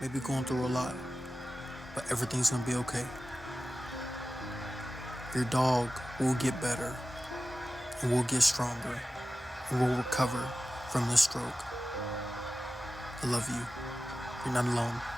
maybe going through a lot, but everything's gonna be okay. Your dog will get better and will get stronger and will recover from this stroke. I love you. You're not alone.